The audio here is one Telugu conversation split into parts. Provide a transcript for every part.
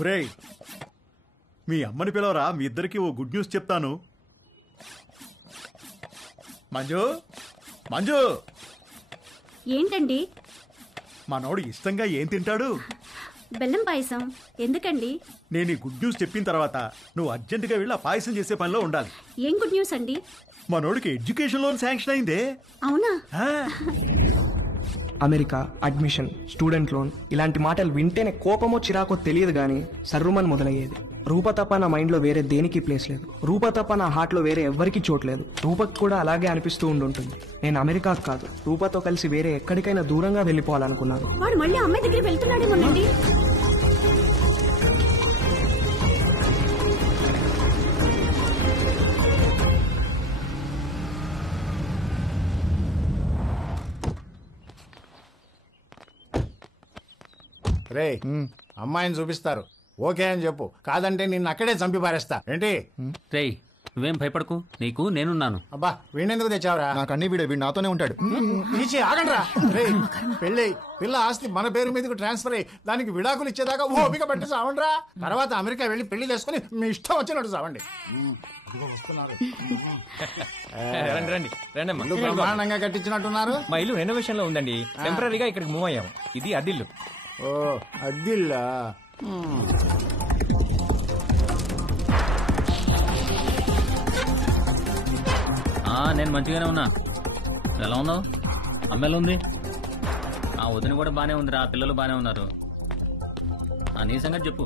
ఒరేయ్, మీ అమ్మని పిలవరా, మీ ఇద్దరికి ఓ గుడ్ న్యూస్ చెప్తాను. మంజు, మంజు. ఏంటండి? మనోడు ఇష్టంగా ఏం తింటాడు? బెల్లం పాయసం. ఎందుకండి? నేను ఈ గుడ్ న్యూస్ చెప్పిన తర్వాత నువ్వు అర్జెంటుగా వెళ్ళి ఆ పాయసం చేసే పనిలో ఉండాలి. ఏం గుడ్ న్యూస్ అండి? మనోడికి ఎడ్యుకేషన్ లోన్ శాంక్షన్ అయిందే. అవునా? అమెరికా, అడ్మిషన్, స్టూడెంట్ లోన్ ఇలాంటి మాటలు వింటేనే కోపమో చిరాకో తెలియదు కానీ సర్రుమని మొదలయ్యేది. రూప తప్ప నా మైండ్లో వేరే దేనికి ప్లేస్ లేదు. రూప తప్ప నా హార్ట్లో వేరే ఎవ్వరికీ చోట్లేదు. రూపకు కూడా అలాగే అనిపిస్తూ ఉండుంటుంది. నేను అమెరికాకు కాదు, రూపతో కలిసి వేరే ఎక్కడికైనా దూరంగా వెళ్ళిపోవాలనుకున్నాను. వాడు మళ్ళీ అమ్మాయి దగ్గరికి వెళ్తున్నాడేమోనండి. రే, అమ్మాయిని చూపిస్తారు, ఓకే అని చెప్పు. కాదంటే నిన్ను అక్కడే చంపి పారేస్తా. ఏంటి? రేయ్, నువ్వేం భయపడకు, నీకు నేనున్నాను. అబ్బా, వీణెందుకు తెచ్చావురా? నాకు అన్ని వీడు నాతోనే ఉంటాడు. ఆగండ్రా. రే, పెళ్ళి పిల్ల ఆస్తి మన పేరు మీదకి ట్రాన్స్ఫర్ అయ్యి దానికి విడాకులు ఇచ్చేదాకా ఓపిక పట్టి చావండ్రా. తర్వాత అమెరికా వెళ్ళి పెళ్లి చేసుకుని మీ ఇష్టం వచ్చినట్టు చావండి. బ్రహ్మాండంగా కట్టించినట్టున్నారు. మా ఇల్లు రెనోవేషన్ లో ఉందండి. టెంపరీగా ఇక్కడికి మూవ్ అయ్యాము. ఇది అద్దిల్లు. ఓ, అద్దిల్లా? నేను మంచిగానే ఉన్నా. ఎలా ఉన్నావు? అమ్మాయిలు ఉంది, ఆ వదిన కూడా బానే ఉందిరా, పిల్లలు బానే ఉన్నారు. నీ సంగతి చెప్పు,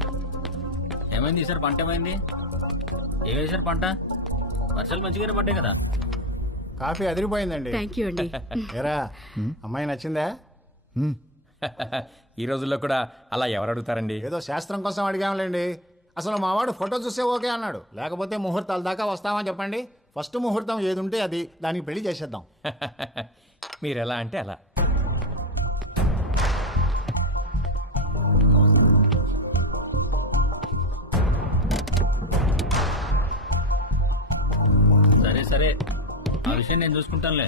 ఏమైంది ఈసారి? పంట ఏమైంది? ఏ వేసారు పంట? వర్షాలు మంచిగానే పడ్డాయి కదా. కాఫీ అదిరిపోయిందండి. థ్యాంక్ యూ అండి. ఏరా, అమ్మాయి నచ్చిందా? ఈ రోజుల్లో కూడా అలా ఎవరు అడుగుతారండి? ఏదో శాస్త్రం కోసం అడిగాంలేండి. అసలు మావాడు ఫోటో చూస్తే ఓకే అన్నాడు. లేకపోతే ముహూర్తాల దాకా వస్తామని చెప్పండి. ఫస్ట్ ముహూర్తం ఏది ఉంటే అది, దానికి పెళ్లి చేసేద్దాం. మీరు ఎలా అంటే అలా. సరే సరే, ఆ విషయం నేను చూసుకుంటానులే.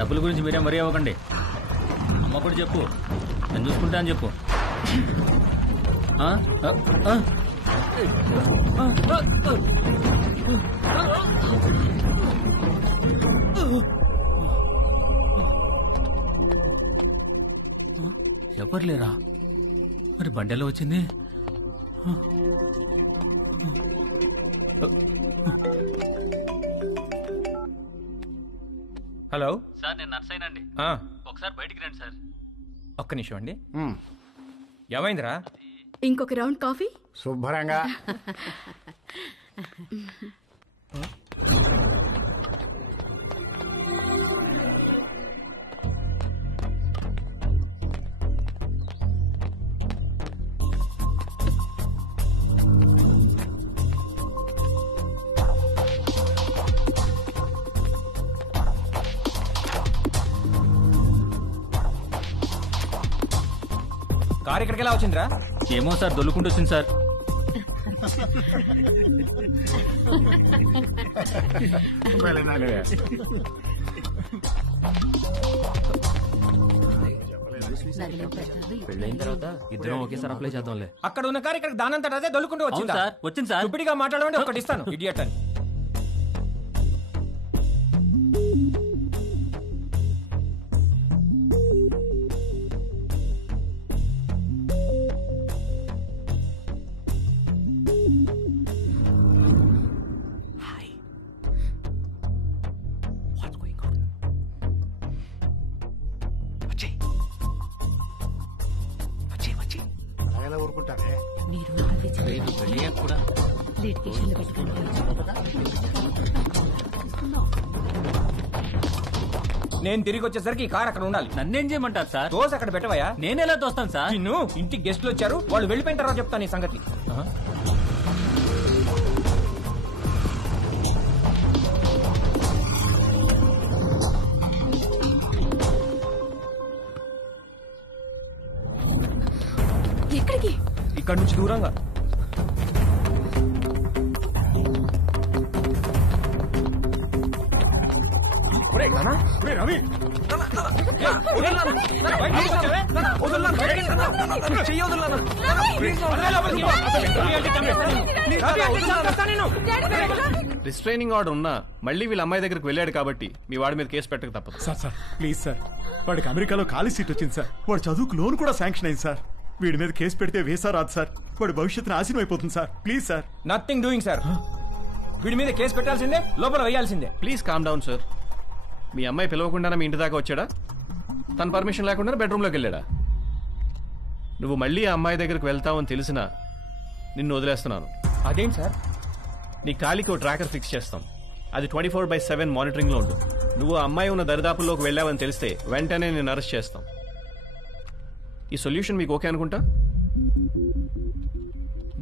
డబ్బుల గురించి మీరేం మరీ అవ్వకండి. అమ్మ కూడా చెప్పు, నేను చూసుకుంటా అని చెప్పు. ఎవరు లేరా? మరి బండెలో వచ్చింది? హలో సార్, నేను నర్సైనండి. ఒకసారి బయటికి రండి సార్. ఒక్క నిమిషం అండి. ఏమైందిరా? ఇంకొక రౌండ్ కాఫీ. శుభ్రంగా. కారు ఇక్కడికి ఎలా వచ్చిందిరా? ఏమో సార్, దొల్లుకుంటూ వచ్చింది సార్. పెళ్ళైన తర్వాత ఇద్దరం ఒకేసారి అప్లై చేద్దాంలే. అక్కడ ఉన్న కారు ఇక్కడికి దానంతట అదే దొల్లుకుంటూ వచ్చింది సార్. వచ్చింది సార్. ఇప్పటిగా మాట్లాడమంటే ఒకటి ఇస్తాను, ఇడియట్ అని. నేను తిరిగి వచ్చేసరికి ఈ కార్ అక్కడ ఉండాలి. నన్నేం చేయమంటారు సార్? దోశ అక్కడ పెట్టవయా? నేనెలా తోస్తాను సార్? నిన్ను ఇంటికి గెస్టులు వచ్చారు, వాళ్ళు వెళ్ళిపోయిన తర్వాత చెప్తాను ఈ సంగతి. ఎక్కడికి? ఇక్కడ నుంచి దూరంగా. రిస్ట్రైనింగ్ ఆర్డర్ ఉన్నా మళ్ళీ వీళ్ళ అమ్మాయి దగ్గరికి వెళ్ళాడు కాబట్టి మీ వాడి మీద కేసు పెట్టక తప్పదు. సార్ ప్లీజ్ సార్, వాడికి అమెరికాలో ఖాళీ సీట్ వచ్చింది సార్. వాడు చదువుకు లోన్ కూడా శాంక్షన్ అయింది సార్. వీడి మీద కేసు పెడితే వేసా రాదు సార్. వాడి భవిష్యత్తు నాశనం అయిపోతుంది sir. Please sir. Nothing doing sir. వీడి మీద కేసు పెట్టాల్సిందే, లోపల వేయాల్సిందే. Please calm down sir. మీ అమ్మాయి పిలవకుండానే మీ ఇంటి దాకా వచ్చాడా? తన పర్మిషన్ లేకుండా బెడ్రూమ్లోకి వెళ్ళాడా? నువ్వు మళ్ళీ ఆ అమ్మాయి దగ్గరికి వెళ్తావని తెలిసినా నిన్ను వదిలేస్తున్నాను. అదేంటి సార్? నీ కాలికి ఓ ట్రాకర్ ఫిక్స్ చేస్తాం. అది 24/7 మానిటరింగ్లో ఉంటుంది. నువ్వు ఆ అమ్మాయి ఉన్న దరిదాపుల్లోకి వెళ్ళావని తెలిస్తే వెంటనే నేను అరెస్ట్ చేస్తాం. ఈ సొల్యూషన్ మీకు ఓకే అనుకుంటా?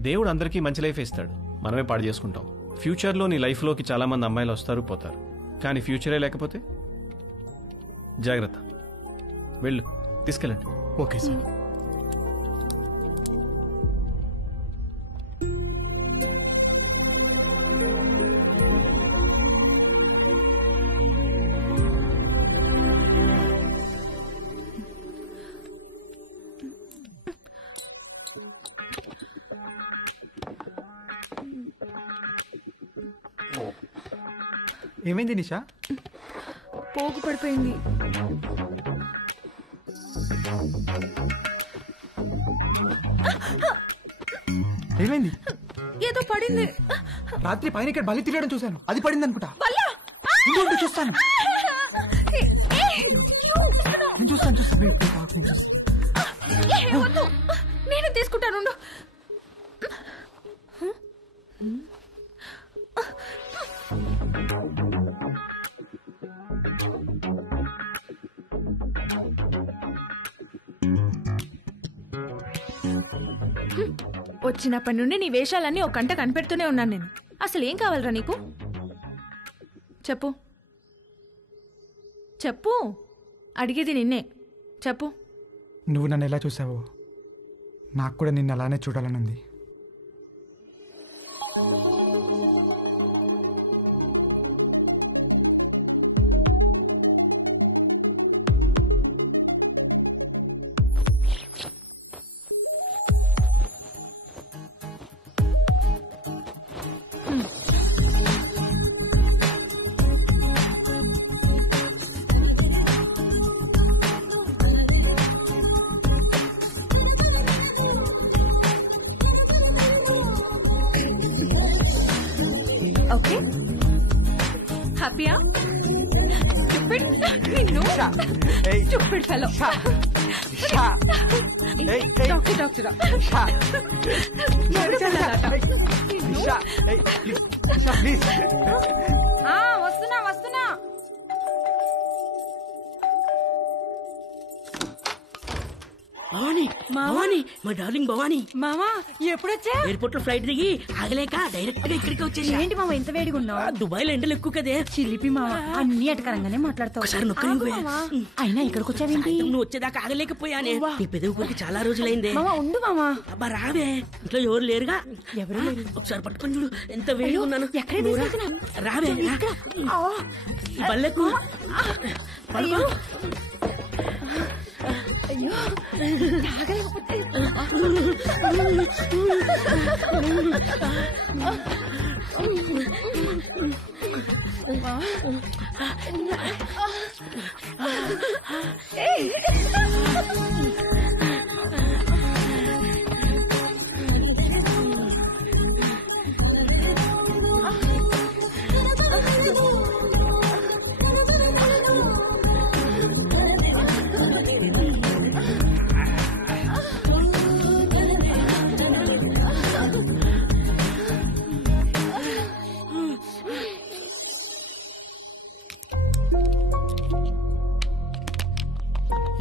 దేవుడు అందరికీ మంచి లైఫ్ ఇస్తాడు, మనమే పాడు చేసుకుంటాం. ఫ్యూచర్లో నీ లైఫ్లోకి చాలా మంది అమ్మాయిలు వస్తారు పోతారు, కానీ ఫ్యూచరే లేకపోతే జాగ్రత్త. వెళ్ళు, తీసుకెళ్ళండి. Okay sir. ఏమైంది నిషా? పోగు పడిపోయింది. ఏమైంది? ఏదో పడింది. రాత్రి పైన ఇక్కడ బలి తిరగడం చూశాను, అది పడింది అనుకుంటా. చూస్తాను నేను చూస్తాను. నేను తీసుకుంటాను. వచ్చినప్పటి నుండి నీ వేషాలన్నీ ఒక కంట కనిపెడుతూనే ఉన్నాను నేను. అసలు ఏం కావాలరా నీకు? చెప్పు చెప్పు, అడిగేది నిన్నే. చెప్పు. నువ్వు నన్ను ఎలా చూసావో నాకు కూడా నిన్ను అలానే చూడాలని ఉంది. ఓకే, హ్యాపీయా? స్టూపిడ్ నిన్ను, స్టూపిడ్ ఫెలో. డాక్టర్ వస్తున్నా. భవాని, మా డార్లింగ్ భవాని. మామా ఎప్పుడొచ్చా? ఎయిర్పోర్ట్ లో ఫ్లైట్ దిగి ఆగలేక డైరెక్ట్ గా ఇక్కడికి వచ్చేసి. ఏంటి మామ ఇంత వేడిగా ఉన్నావు? దుబాయ్ లో ఎండలు ఎక్కువ కదే. చిలిపి మామ, అన్ని అటకరంగానే మాట్లాడతావు. ఒకసారి నొక్కని అయినా ఇక్కడికి వచ్చావేంటి? నువ్వు వచ్చేదాకా ఆగలేకపోయానే. నీ పెదవి కొరికి చాలా రోజులైందే. మామ ఉండు మామా. అబ్బా రావే, ఇంట్లో ఎవరు లేరుగా. ఎవరు లేరు. ఒకసారి పట్టుకొని చూడు, ఎంత వేడిగా ఉన్నాను. ఎక్కడే తీసుకెళ్తున్నా? రావే, ఈ బల్లెకు పడుకో. అయ్యో తాగలేకపోతే.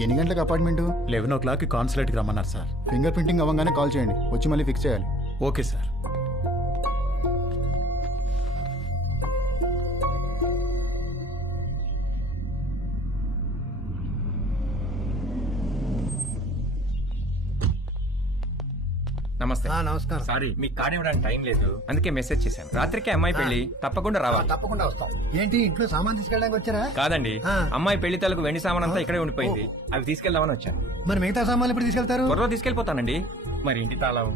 ఎన్ని గంటలకు అపార్ట్మెంట్? 11 o'clock కాన్సులేట్కి రమ్మన్నారు సార్. ఫింగర్ ప్రింటింగ్ అవ్వగానే కాల్ చేయండి, వచ్చి మళ్ళీ ఫిక్స్ చేయాలి. Okay sir. నమస్తే. నమస్కారం. సారీ మీకు కార్డు ఇవ్వడానికి టైం లేదు, అందుకే మెసేజ్ చేశాను. రాత్రికి అమ్మాయి పెళ్లి, తప్పకుండా రావాలి. తప్పకుండా వస్తాం. ఏంటి ఇంట్లో సామాన్ తీసుకెళ్ళడానికి వచ్చారా? కాదండి, అమ్మాయి పెళ్లి తాలూకు వెండి సామాన్ అంతా ఇక్కడే ఉండిపోయింది, అవి తీసుకెళ్దామని వచ్చాను. మరి మిగతా సామాన్లు ఇప్పుడు తీసుకెళ్తారు? త్వరలో తీసుకెళ్లిపోతానండి. మరి ఇంటి తాళం?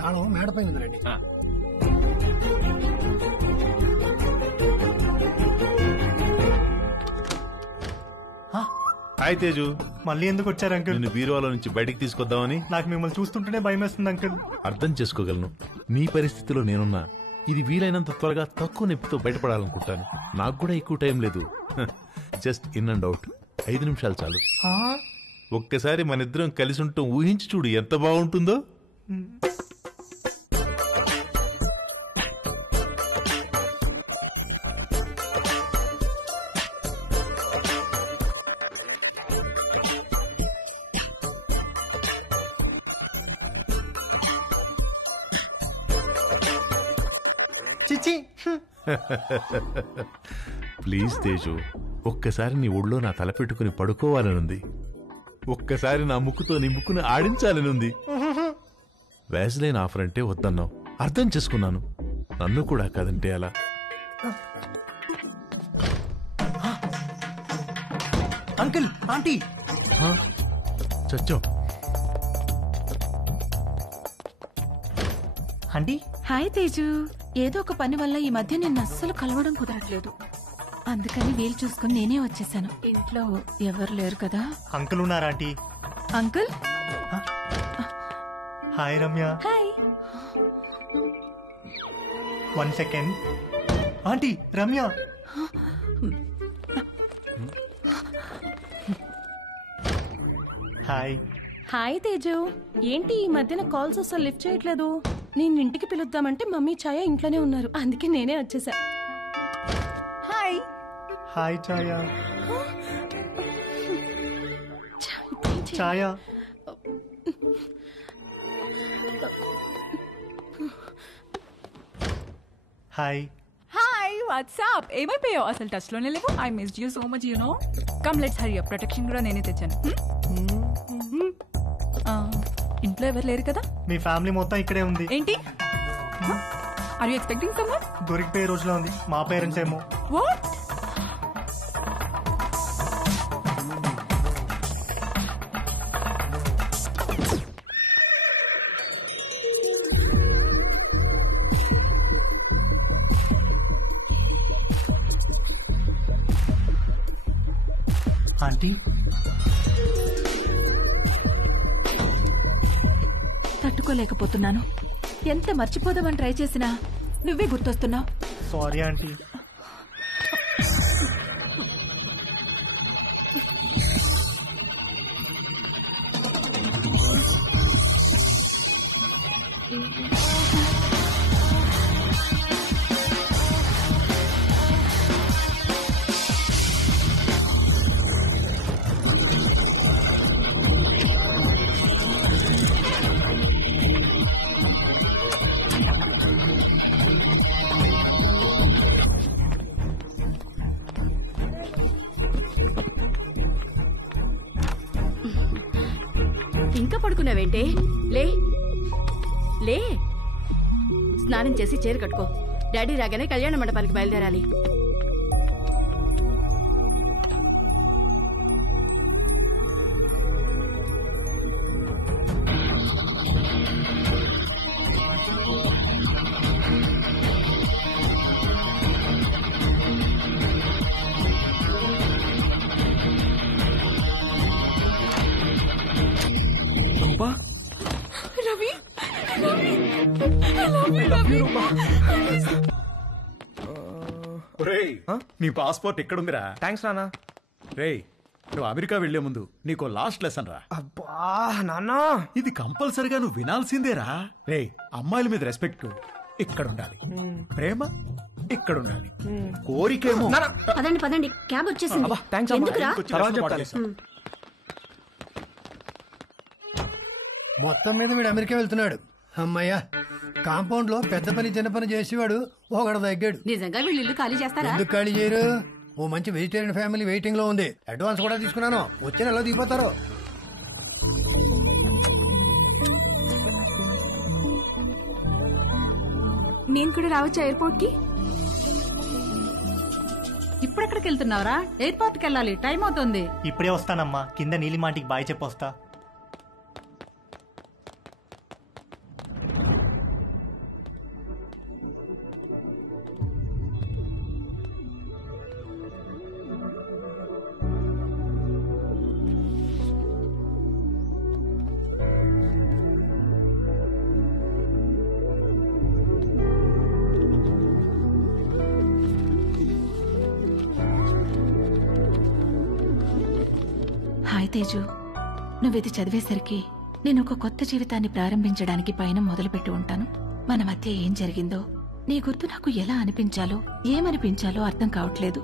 తాళం మేడపై ఉందండి. హాయ్ తేజు, మళ్ళీ ఎందుకు వచ్చారు అంకుల్? నిన్ను బీరువాలో నుంచి బయటికి తీసుకొద్దామని. నాకు మిమ్మల్ని చూస్తుంటేనే భయం వేస్తుంది అంకుల్. అర్థం చేసుకోగలను, నీ పరిస్థితిలో నేనున్నా. ఇది వీలైనంత త్వరగా తక్కువ నొప్పితో బయటపడాలనుకుంటాను. నాకు కూడా ఎక్కువ టైం లేదు. జస్ట్ ఇన్ అండ్ అవుట్ 5 నిమిషాలు చాలు. ఒక్కసారి మన ఇద్దరం కలిసి ఉంటాం ఊహించి చూడు, ఎంత బాగుంటుందో. ప్లీజ్ తేజు, ఒక్కసారి నీ ఒళ్ళో నా తల పెట్టుకుని పడుకోవాలనుంది. ఒక్కసారి నా ముక్కుతో నీ ముక్కుని ఆడించాలనుంది. వ్యాజ్లైన్ ఆఫర్ అంటే వద్దన్నావు, అర్థం చేసుకున్నాను. నన్ను కూడా కాదంటే అలా. అంకుల్, ఆంటీ చచ్చో. ఆంటీ. హాయ్ తేజు. ఏదో ఒక పని వల్ల ఈ మధ్య నిన్ను అస్సలు కలవడం కుదరట్లేదు, అందుకని వీలు చూసుకుని నేనే వచ్చేసాను. ఇంట్లో ఎవరు లేరు కదా? అంకుల్ ఉన్నారా aunty? Uncle. Hi Ramya. Hi. 1 second. Aunty Ramya. Hi. Hi Teju, ఏంటి ఈ మధ్యన కాల్స్ అసలు లిఫ్ట్ చేయట్లేదు? నేను ఇంటికి పిలుద్దామంటే మమ్మీ ఛాయ ఇంట్లోనే ఉన్నారు, అందుకే నేనే వచ్చేసా. Hi. Hi Chaya. Chaya. Hi. Hi, what's up? ఏమైపోయావు? అసలు టచ్ లోనే లేవు. I missed you so much, you know. Come let's hurry up. Protection కూడా నేనే తెచ్చాను. ఇంట్లో ఎవరు లేరు కదా? మీ ఫ్యామిలీ మొత్తం ఇక్కడే ఉంది. ఏంటి? Are you expecting someone? దొరికిపోయే రోజులో ఉంది. మా పేరెంట్స్ ఏమో. వాట్? ఆంటీ. తట్టుకోలేకపోతున్నాను. ఎంత మర్చిపోదామని ట్రై చేసినా నువ్వే గుర్తొస్తున్నావు. Sorry aunty. ఇంకా పడుకున్నావేంటే? లే లే, స్నానం చేసి చీర కట్టుకో. డాడీ రాగానే కళ్యాణ మండపానికి బయలుదేరాలి. రవి, నీ పాస్పోర్ట్ ఎక్కడుందిరా? థ్యాంక్స్ నాన్న. రేయ్, నువ్వు అమెరికా వెళ్లే ముందు నీకు లాస్ట్ లెసన్ రా. అబ్బా నాన్నా, ఇది కంపల్సరిగా నువ్వు వినాల్సిందేరా. రేయ్, అమ్మాయిల మీద రెస్పెక్ట్ ఇక్కడ ఉండాలి, ప్రేమ ఇక్కడ ఉండాలి, కోరికేమో. పదండి పదండి, క్యాబ్ వచ్చేసింది. ఎందుకురా? మొత్తం మీద వీడు అమెరికా వెళ్తున్నాడు. అమ్మయ్యా, కాంపౌండ్ లో పెద్ద పని చిన్న పని చేసేవాడు ఒకడు తగ్గాడు. నిజంగా వీళ్ళు ఇల్లు ఖాళీ చేస్తారా? ఎందుకు ఖాళీ చేయరు? ఓ మంచి వెజిటేరియన్ ఫ్యామిలీ వెయిటింగ్ లో ఉంది. అడ్వాన్స్ కూడా తీసుకున్నాను. వచ్చి నెలలో దిగిపోతారు. నేను కూడా రావచ్చా ఎయిర్పోర్ట్ కి? ఇప్పుడెక్కడికి వెళ్తున్నావురా? ఎయిర్పోర్ట్ కి వెళ్ళాలి, టైం అవుతుంది. ఇప్పుడే వస్తానమ్మా, కింద నీలిమాటికి బాయ్ చెప్పొస్తా. హాయ్ తేజు, నువ్విది చదివేసరికి నేను ఒక కొత్త జీవితాన్ని ప్రారంభించడానికి పైన మొదలుపెట్టి ఉంటాను. మన మధ్య ఏం జరిగిందో నీ గుర్తు నాకు ఎలా అనిపించాలో ఏమనిపించాలో అర్థం కావట్లేదు.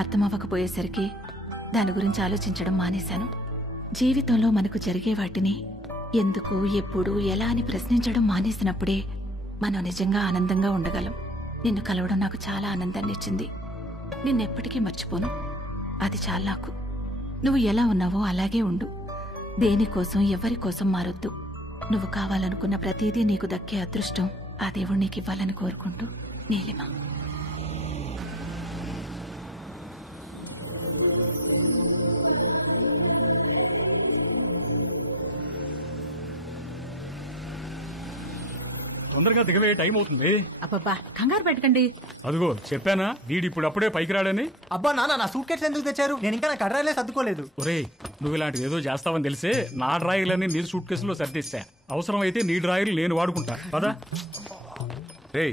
అర్థమవ్వకపోయేసరికి దాని గురించి ఆలోచించడం మానేశాను. జీవితంలో మనకు జరిగే వాటిని ఎందుకు, ఎప్పుడు, ఎలా అని ప్రశ్నించడం మానేసినప్పుడే మనం నిజంగా ఆనందంగా ఉండగలం. నిన్ను కలవడం నాకు చాలా ఆనందాన్ని ఇచ్చింది. నిన్నెప్పటికీ మర్చిపోను. అది చాలా నాకు. నువ్వు ఎలా ఉన్నావో అలాగే ఉండు. దేనికోసం ఎవరి కోసం మారొద్దు. నువ్వు కావాలనుకున్న ప్రతిదీ నీకు దక్కే అదృష్టం ఆ దేవుడు నీకు ఇవ్వాలని కోరుకుంటూ, నీలిమ. తొందరగా దిగవే, టైం అవుతుంది. అబ్బబ్బా, కంగారు పెట్టకండి. అదిగో చెప్పానా, వీడి ఇప్పుడు అప్పుడే పైకి రాడని. అబ్బా నాన్న, నా సూట్ కేసు ఎందుకు తెచ్చారు? నేను ఇంకా నా కడ్రాయిలే సర్దుకోలేదు. ఒరేయ్, నువ్వు ఇలాంటిది ఏదో చేస్తావని తెలిసే నా డ్రాయిర్లన్నీ నీ సూట్ కేసులో సర్దిస్తా. అవసరం అయితే నీ డ్రాయిర్లు నేను వాడుకుంటా కదా. రే,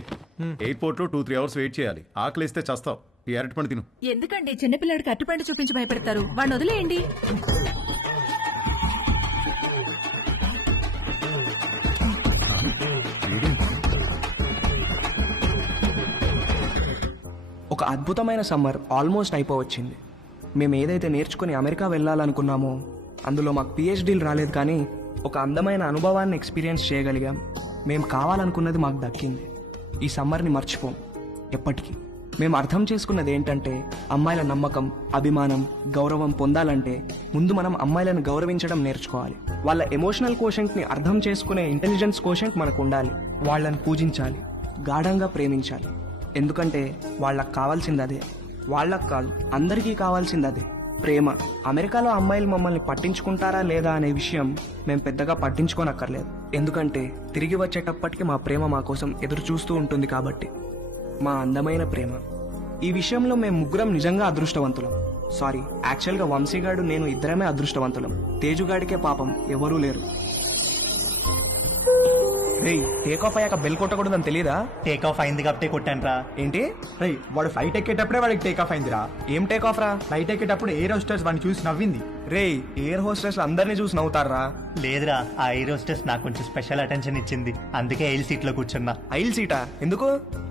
ఎయిర్పోర్ట్ లో 2-3 అవర్స్ వెయిట్ చేయాలి. ఆకలిస్తే చస్తావు. ఈ అరటిపండు తిను. ఎందుకండి చిన్నపిల్లాడికి అట్టుపండు చూపించి భయపెడతారు? వాడిని వదిలేయండి. ఒక అద్భుతమైన సమ్మర్ ఆల్మోస్ట్ అయిపోవచ్చింది. మేము ఏదైతే నేర్చుకుని అమెరికా వెళ్ళాలనుకున్నామో అందులో మాకు పిహెచ్డీలు రాలేదు, కానీ ఒక అందమైన అనుభవాన్ని ఎక్స్పీరియన్స్ చేయగలిగాం. మేము కావాలనుకున్నది మాకు దక్కింది. ఈ సమ్మర్ని మర్చిపోం ఎప్పటికీ. మేము అర్థం చేసుకున్నది ఏంటంటే, అమ్మాయిల నమ్మకం, అభిమానం, గౌరవం పొందాలంటే ముందు మనం అమ్మాయిలను గౌరవించడం నేర్చుకోవాలి. వాళ్ళ ఎమోషనల్ కోషెంట్ని అర్థం చేసుకునే ఇంటెలిజెన్స్ కోషెంట్ మనకు ఉండాలి. వాళ్ళని పూజించాలి, గాఢంగా ప్రేమించాలి. ఎందుకంటే వాళ్ళకు కావాల్సింది అదే. వాళ్ళకు కాదు, అందరికీ కావాల్సింది అదే, ప్రేమ. అమెరికాలో అమ్మాయిలు మమ్మల్ని పట్టించుకుంటారా లేదా అనే విషయం మేము పెద్దగా పట్టించుకోనక్కర్లేదు. ఎందుకంటే తిరిగి వచ్చేటప్పటికి మా ప్రేమ మా కోసం ఎదురు చూస్తూ ఉంటుంది కాబట్టి. మా అందమైన ప్రేమ. ఈ విషయంలో మేము ముగ్గురం నిజంగా అదృష్టవంతులం. సారీ, యాక్చువల్గా వంశీగాడు నేను ఇద్దరమే అదృష్టవంతులం. తేజుగాడికే పాపం ఎవరూ లేరు. టేక్ ఆఫ్ అయ్యాక బెల్ కొట్టకూడదని తెలియదా? టేక్ ఆఫ్ అయింది కాబట్టి కొట్టాను రా. ఏంటి? వాడు ఫ్లైట్ ఎక్కేటప్పుడే వాడికి టేక్ ఆఫ్ అయిందిరా. ఏం టేక్ ఆఫ్ రా? ఫ్లైట్ ఎక్కేటప్పుడు ఎయిర్ హోస్టెస్ వాడిని చూసి నవ్వింది. ఎయిర్ హోస్టెస్ అందరినీ చూసి నవ్వుతారా? లేదురా, ఆ ఎయిర్ హోస్టెస్ నాకు కొంచెం స్పెషల్ అటెన్షన్ ఇచ్చింది. అందుకే ఐల్ సీట్ లో కూర్చున్నా. ఐల్ సీటా? ఎందుకు?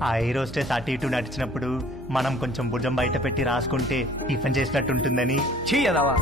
ఆ ఎయిర్ హోస్టెస్ అటు ఇటు నడిచినప్పుడు మనం కొంచెం భుజం బయట పెట్టి రాసుకుంటే టిఫిన్ చేసినట్టు ఉంటుందని. చెయ్యదావా?